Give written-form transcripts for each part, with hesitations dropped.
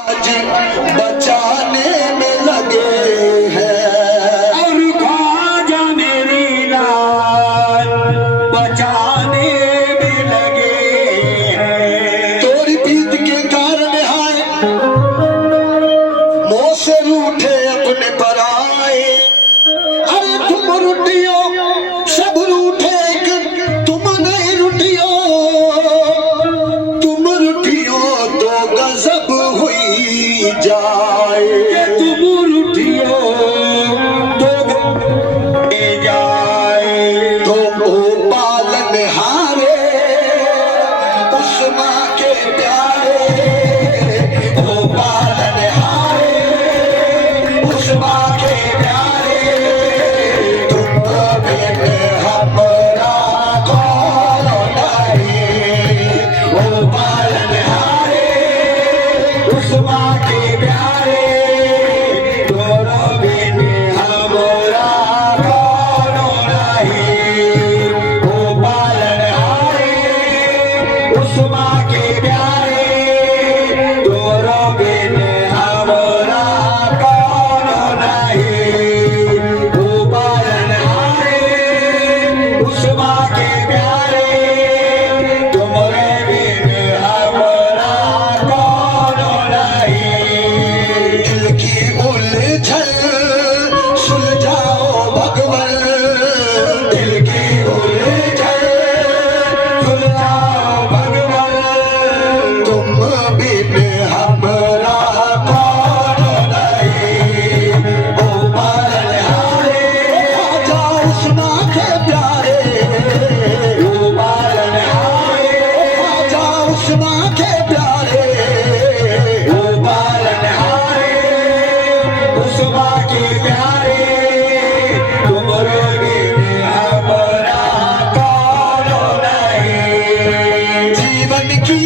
आज बचाने में लगे हैं और ख्वाजा मेरी लाल बचाने में लगे हैं। तोरी पीत के कारण हाय मुंह से रूठे अपने पर आए। अरे तुम रूठियो सब रूठे, तुम नहीं रूठियो, तुम रूठियो तो गजब हुई जाए। ये तुम रूठियो तो गए जाए। तो ओ पालन हारे उस माँ के प्यारे, ओ पालन हारे उस माँ के प्यारे। तुम बिन हमरा कौन नहीं, ओ पालन हारे उस माँ के प्यारे। तुम बिन हमरा कौन नहीं, ओ पालन हारे उस माँ के प्यारे। तुम बिन हमरा कौन नहीं, ओ पालन हारे उस माँ के प्यारे। तुम्हारे बिन हमरा कौन नहीं। दिल की उलझन सुलझाओ भगवन, दिल की उलझन सुलझाओ भगवन। तुम बिन हमरा कौन नहीं, ओ पालन हारे ख्वाजा उस माँ के प्यारे। ओ पालन हारे ख्वाजा उस माँ के प्यारे। ओ पालन हारे उस माँ के प्यारे। तुम्हारे बिन हमरा कौन नहीं। जीवन की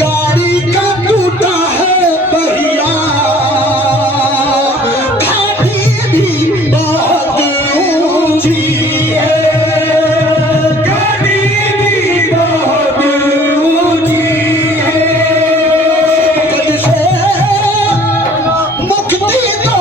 गाड़ी का टूटा है पहिया, घाटी भी बहुत ऊंची है, गाड़ी भी बहुत ऊंची है। कद से मुक्ति तो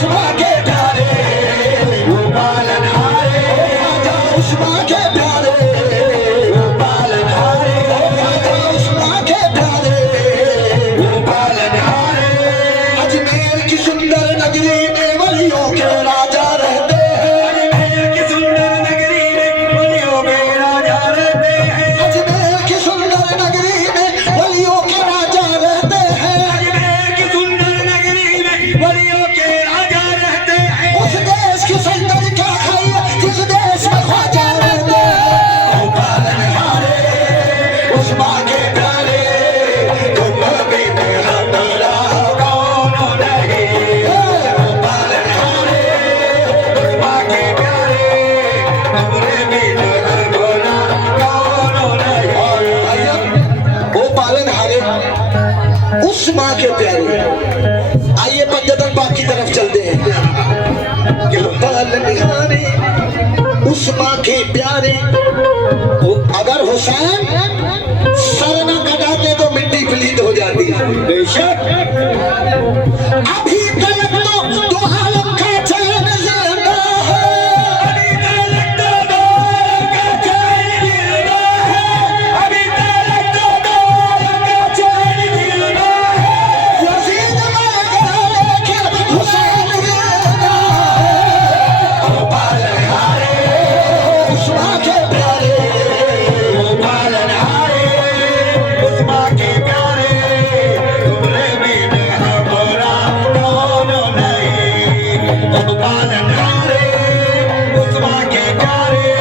उस्मा के प्यारे वो पालनहारे राजा उस्मा के प्यारे वो पालनहारे राजा उस्मा के प्यारे वो पालनहारे अजमेर की सुंदर नगरी में वलियों के राजा रहते हैं अजमेर की सुंदर नगरी में वलियों के राजा रहते हैं अजमेर की सुंदर नगरी में वलियों के राजा रहते हैं अजमेर की सुंदर नगरी में वलियों के राजा रहते हैं उस देश की सुंदर क्या खाई जिस देश में ख्वाजा रहते हैं वो पालनहारे उस्मा के प्यारे तुम भी हमारा कौन नहीं वो पालनहारे उस्मा के प्यारे हमरे भी हमारा कौन नहीं आइए, वो पालनहारे उस्मा के प्यारे आइए पंजतन बाग की तरफ चलते हैं क्या पालनहारे उस्मा के प्यारे अगर हुसैन सर न कटाते तो मिट्टी पलीद हो जाती है बेशक अभी तक तो दो आलम का चैन जिंदा है अभी तक तो दौर का चैन जिंदा है अभी तक तो दौर का चैन जिंदा है यजीद मर गया लेकिन हुसैन जिंदा है वो पालनहारे उस्मा के प्यारे वो पालनहारे उस्मा के प्यारे तुमरे बिन हमारा कौन नहीं वो पालनहारे उस्मा के प्यारे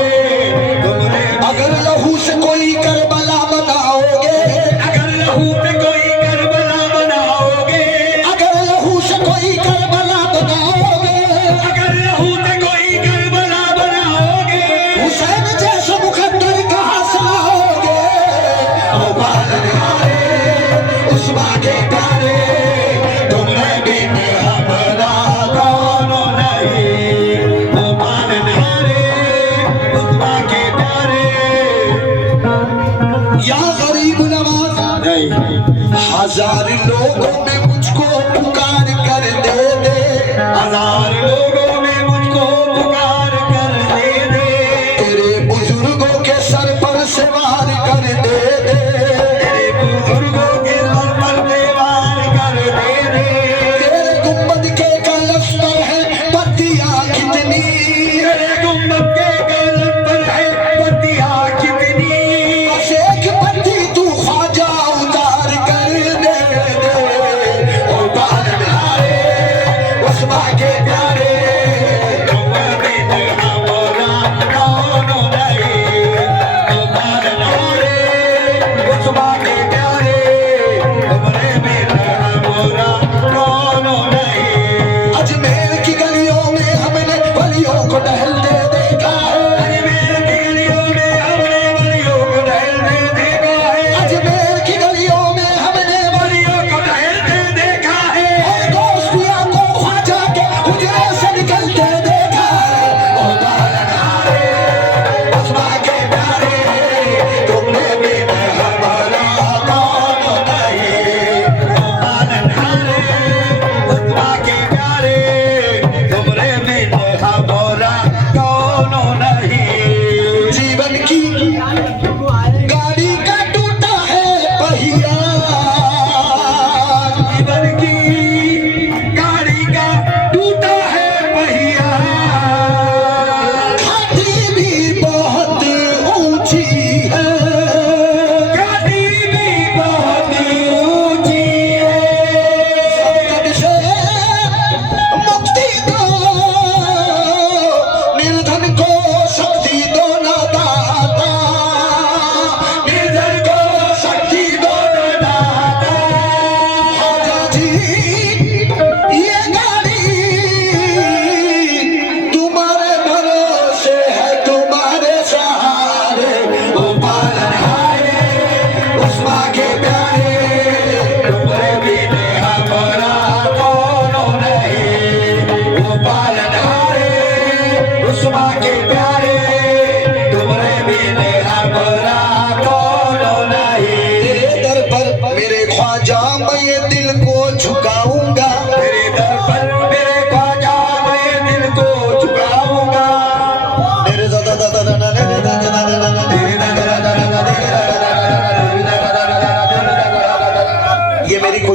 तुमरे अगर लहू से कोई करबला बनाओगे अगर लहू पे कोई करबला बनाओगे अगर लहू से कोई करबला बनाओगे अगर लहू पे कोई करबला बनाओगे हुसैन जैसे मुकद्दर कहाँ सुनाओगे वो पालनहारे उस्मा के प्यारे तुमरे बिन हमारा कौन नहीं वो पालनहारे उस्मा के प्यारे या गरीब नवाज नहीं हजार लोगों में मुझको पुकार कर दे दे हजार लोगों में मुझको पुकार कर दे दे तेरे बुजुर्गों के सर पर सवार कर दे दे तेरे बुजुर्गों के सर पर दीवार कर दे दे तेरे गुम्बद के कलश पर है पत्तियां कितनी तेरे गुम्बद के गलत पर है पत्तियां कितनी बस एक पत्ती तू ख्वाजा उतार कर दे दे वो पालनहारे उस्मा के प्यारे तुम बिन हमारा कौन नहीं वो पालनहारे उस्मा के प्यारे तुमरे बिन हमारा कौन नहीं अजमेर की गलियों में हमने वलियों को टहलते देखा है अजमेर की गलियों में हमने वलियों को टहलते देखा है अजमेर की गलियों में हमने वलियों को टहलते देखा है और दोस्तियों को ख्वाजा के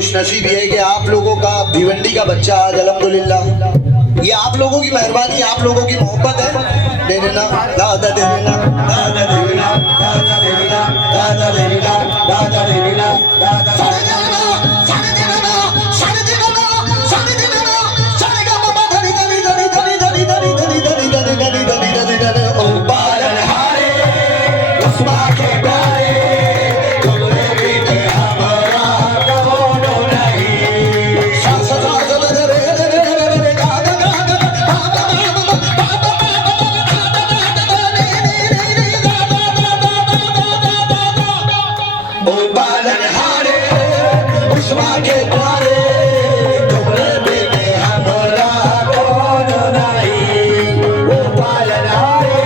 खुशनसीबी है कि आप लोगों का भिवंडी का बच्चा आज अल्हम्दुलिल्लाह, ये आप लोगों की मेहरबानी, आप लोगों की मोहब्बत है। दे देना दादा, दे देना दादा, दे देना दादा, दे देना दादा, दे देना दादा, दे देना दादा। सारे देना, सारे देना, सारे देना, सारे देना, सारे का बाबा धनी धनी धनी धनी धनी धनी धनी धनी धनी धनी धनी धनी धनी। ओ पालन हारे उस माँ के प्यारे, तुमने भी हमारा कौन नहीं। सा सा सा सा रे रे रे रे रे गा गा गा गा बाबा बाबा बाबा ओ पालन हारे उस माँ के प्यारे, तुमने भी हमारा कौन नहीं। ओ पालन हारे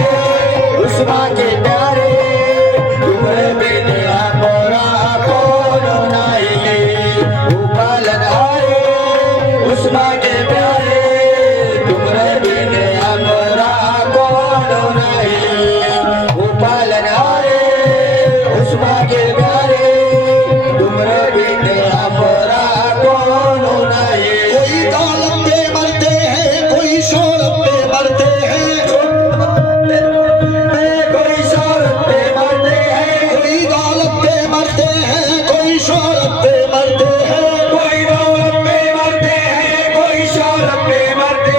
उस माँ के प्यारे, तुमने भी हमारा कौन नहीं। ओ पालन हारे उस माँ के प्यारे, तुमने भी हमारा कौन नहीं। ओ पालन हारे उस माँ के प्यारे, तुमरे बिन हमारा कौन नहीं। कोई दौलत पे मरते हैं, कोई शोहरत पे मरते हैं, कोई शोहरत पे मरते हैं, कोई दौलत पे मरते हैं, कोई शोहरत पे मरते हैं, कोई दौलत पे मरते हैं, कोई शोहरत पे मरते